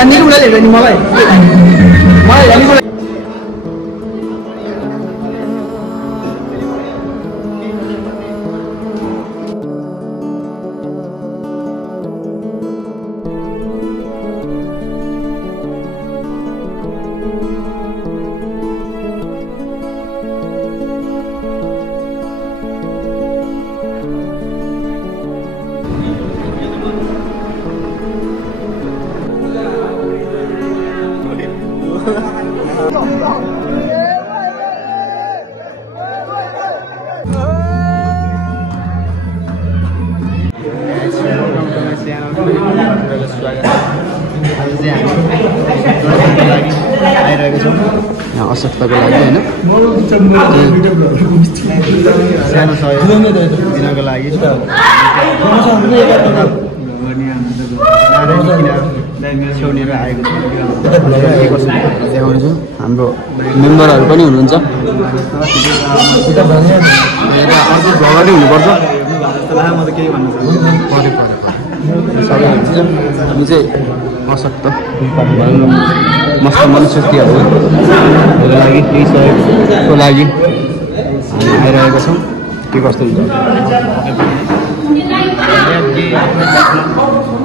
जान्ने उडाले नि मलाई जान्ने असक्तको लागि हैन सानो सहयोग दिनको लागि छेउनेर आएको देखाउँछु हाम्रो मेम्बरहरू पनि हुनुहुन्छ अर्को भगवानै हुनुपर्छ सबै हुन्छ हामी चाहिँ असक्त मस्त मनशक्तिहरूको लागि केही सहयोगको लागि हामी आइरहेका छौँ के कस्तो हुन्छ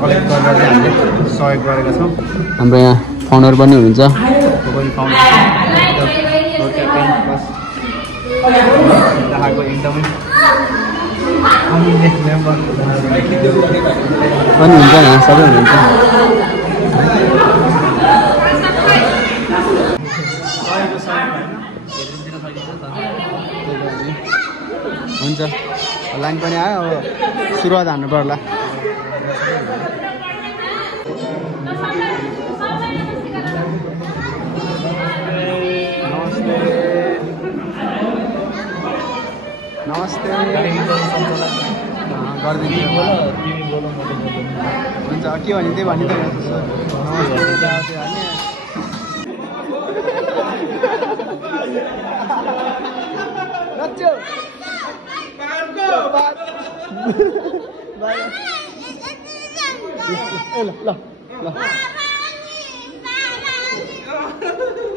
कलेक्ट गरेर हामीले सहयोग गरेका छौँ हाम्रो यहाँ फाउन्डर पनि हुनुहुन्छ पनि हुन्छ यहाँ सबै हुनुहुन्छ हुन्छ लाइन पनि आयो अब सुरुवात हान्नु पर्ला नमस्ते गरिदिनु हुन्छ के भनिँदै भनिँदै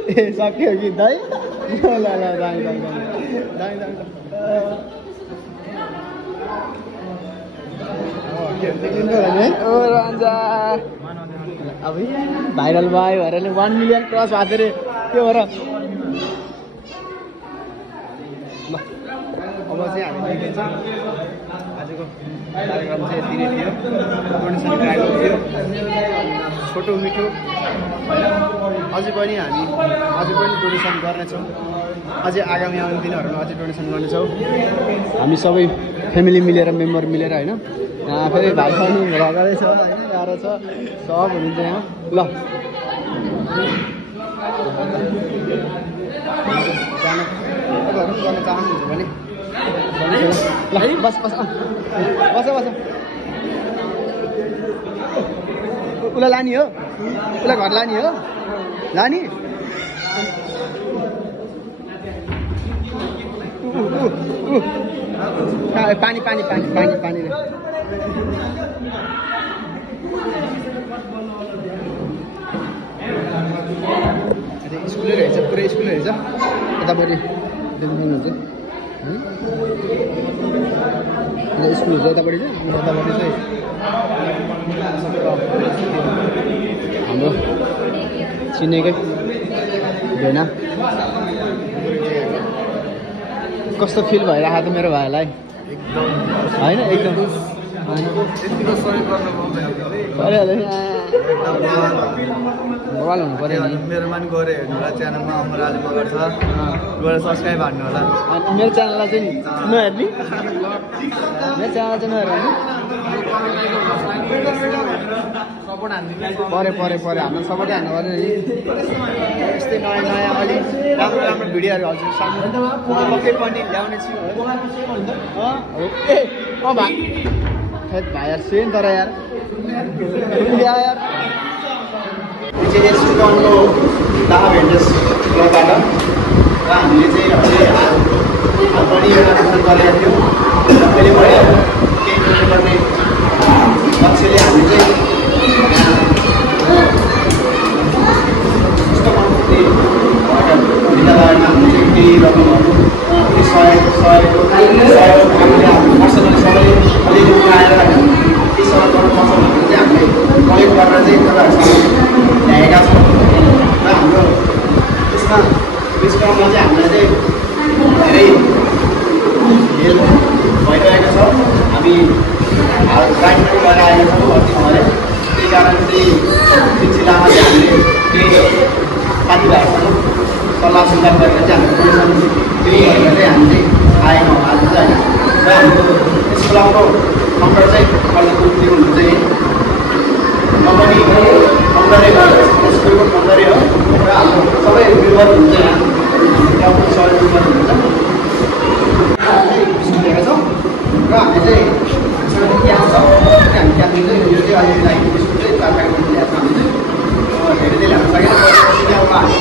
ए सक्यो कि दाइ ल अब भाइरल भयो भएर 1 मिलियन क्रस भएको रे त्यो भएर ल अब चाहिँ हामी देखिन्छ आजको कार्यक्रम चाहिँ यति नै थियो डोनेसन ड्राइभ थियो छोटो मिठो अझै पनि डोनेसन गर्नेछौँ अझै आगामी आउने दिनहरूमा अझै डोनेसन गर्नेछौँ हामी सबै फ्यामिली मिलेर मेम्बर मिलेर होइन फेरि भात खुवाउनु रगाउँदैछ होइन गाह्रो छ सब हुनुहुन्छ यहाँ ल गर्न चाहनुहुन्छ भने ल बस उसलाई लाने हो उसलाई घर लाने हो लाने पानी स्कुलै रहेछ पुरै स्कुलै रहेछ यतापट्टि देख्नुहुन्छ स्कुल हुन्छ यतापट्टि चाहिँ हाम्रो चिनेकै भेना कस्तो फिल भइरहेको त मेरो भाइलाई होइन एकदम भगवान हुनु पर्यो नि मेरो पनि गऱ्यो हेर्नु होला च्यानलमा अमराले मगर छ गएर सब्सक्राइब हान्नु होला मेरो च्यानललाई चाहिँ नहेर्ने मेरो च्यानल चाहिँ नहेर्नु सपोर्ट हान्नु पऱ्यो हाम्रो सपोर्टै हान्नु पऱ्यो नि यस्तै नयाँ अलिक राम्रो भिडियोहरू हजुर सामु पक्कै पनि ल्याउने छु भाइ भाइ यार सेन तर यार यार सुकाउनु दाहा भेन्डर्स क्लबबाट र हामीले चाहिँ पनि एउटा गरेका थियौँ अहिले पनि केही गर्ने लक्ष्यले हामी चाहिँ प्राइमेरी गरेर आएका छौँ है। त्यही कारण चाहिँ त्यो जिल्लामा चाहिँ हामीले केही साथीभाइहरूसँग सल्लाह सुझाव गरेर चाहिँ हाम्रो डोनेसन त्यही गरेर चाहिँ हामी चाहिँ आएका हौँ आज चाहिँ होइन। र हाम्रो यस क्लबको फाउन्डर चाहिँ कलेज हुनुहुन्छ यही कम्पनी फाउन्डरै हो, स्कुलको फाउन्डरै हो र हाम्रो सबै मेम्बर हुन्छ यहाँ क्लबको सबै मेम्बर हुनुहुन्छ। बिस्कुट लिएका छौँ र हामी चाहिँ क्यास छ हामी क्यासमा चाहिँ यो चाहिँ अहिले लागि बिस्कुट चाहिँ 4 प्याकेट ल्याएको हामी चाहिँ धेरै चाहिँ ल्याउनु सकेन। अब हामी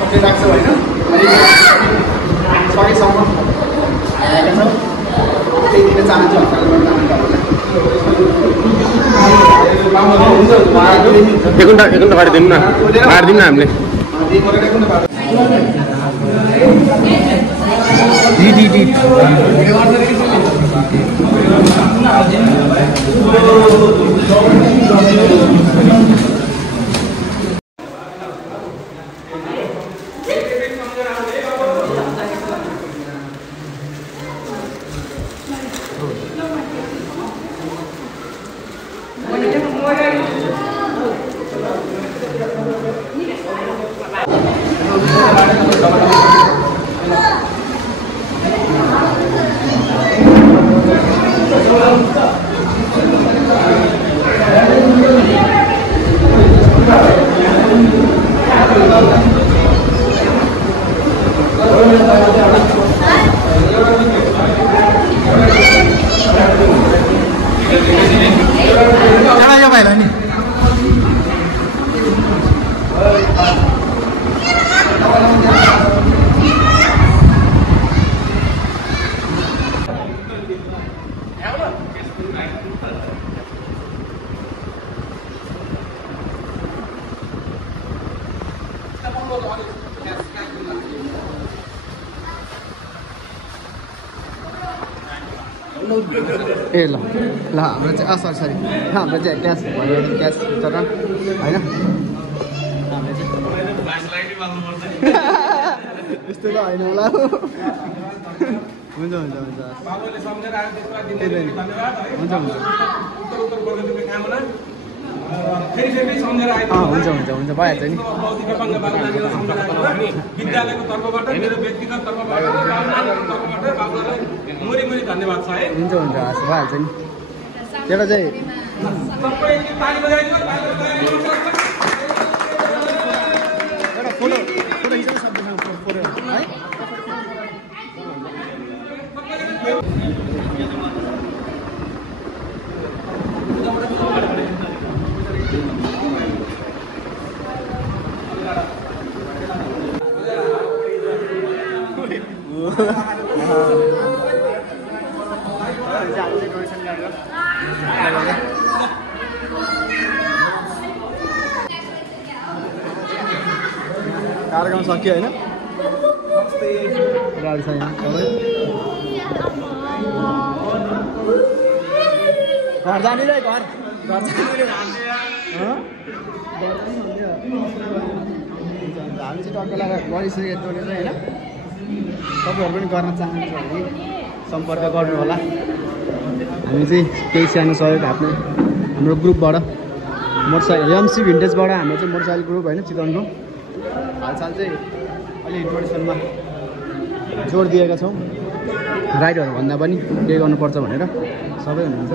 सबै राख्छौँ होइन। सकेसम्म आएका छौँ त्यही दिन चाहन्छु हस्तान्तरण गर्न एक घन्टा बाँडिदिउँ न हामीले ए ल हाम्रो चाहिँ सरी हाम्रो चाहिँ क्यास भयो क्यास तर होइन यस्तो त होइन होला। हुन्छ हुन्छ हुन्छ हुन्छ हुन्छ हुन्छ भइहाल्छ नि। विद्यालयको तर्फबाट मेरो व्यक्तिगत तर्फबाट मुरी धन्यवाद छ है। हुन्छ हुन्छ हस् भइहाल्छ नि। एउटा चाहिँ एउटा फोटो खिच्न सक्दैन फोटो है। कार्यक्रम सक्यो होइन। गाडी छ यहाँ सबै घर जाने रे घर हामी चाहिँ टक्क लगाएर गरिसकेको टोलेर होइन। तपाईँहरू पनि गर्न चाहनुहुन्छ भने सम्पर्क गर्नु होला। हामी चाहिँ केही सानो सहयोग हाम्रो ग्रुपबाट मोटरसाइकल एमसी भिन्टेजबाट हाम्रो चाहिँ मोटरसाइकल ग्रुप होइन चितवनको हालसाल चाहिँ अलि इन्ट्रोडक्सनमा जोड दिएका छौँ। राइडहरू भन्दा पनि के गर्नुपर्छ भनेर सबै हुनुहुन्छ।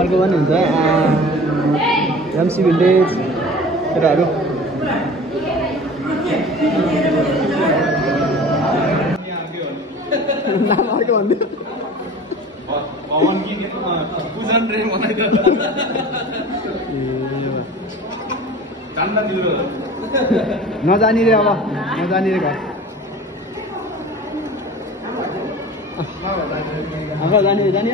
अर्को पनि हुन्छ एमसी भिन्टेज केटाहरू नाम अर्को भन्दै नजानी रे अब नजानी रे घर जाने जाने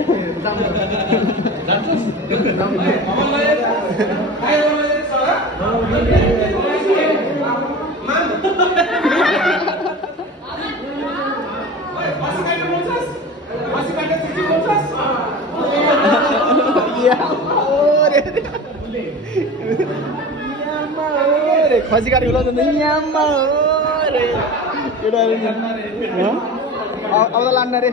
खसी काटेको ल अब त लान्न रे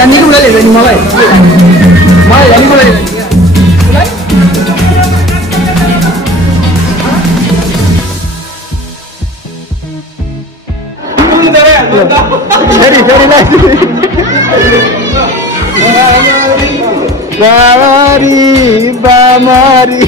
जाने उसलाई लिएर जाने मलाई जाने मलाई फेरि बामारी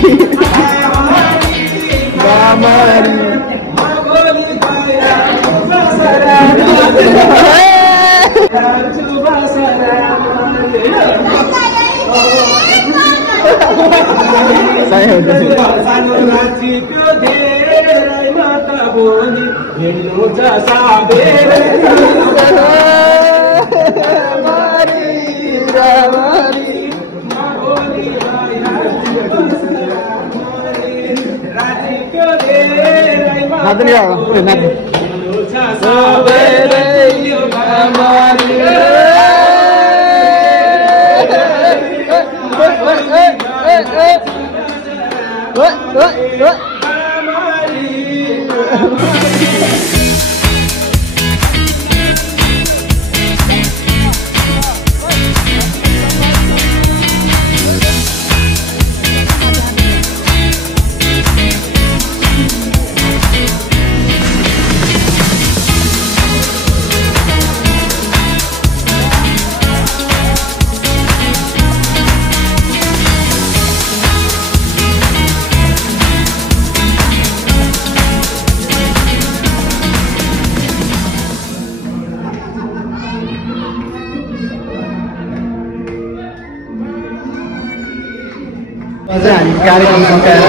हामी कार्यक्रम सकाएर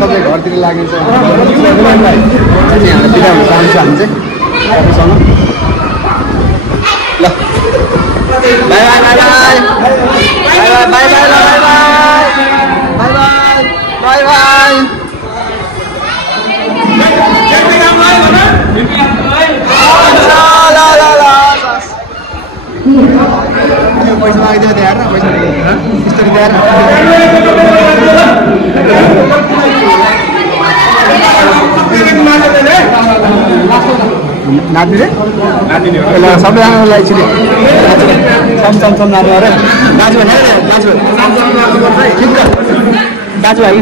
तपाईँ घरतिर लागेको छ हामी बिदा हुन चाहन्छु हामी चाहिँ तपाईँसँग ल by by by by by by by by by पैसा लगाइदियो त्यहाँ हेर्न पैसा स्टोरी दिएर नाच्ने सबैजनालाई छिटो सम नाच्नु अरे दाजुभाइ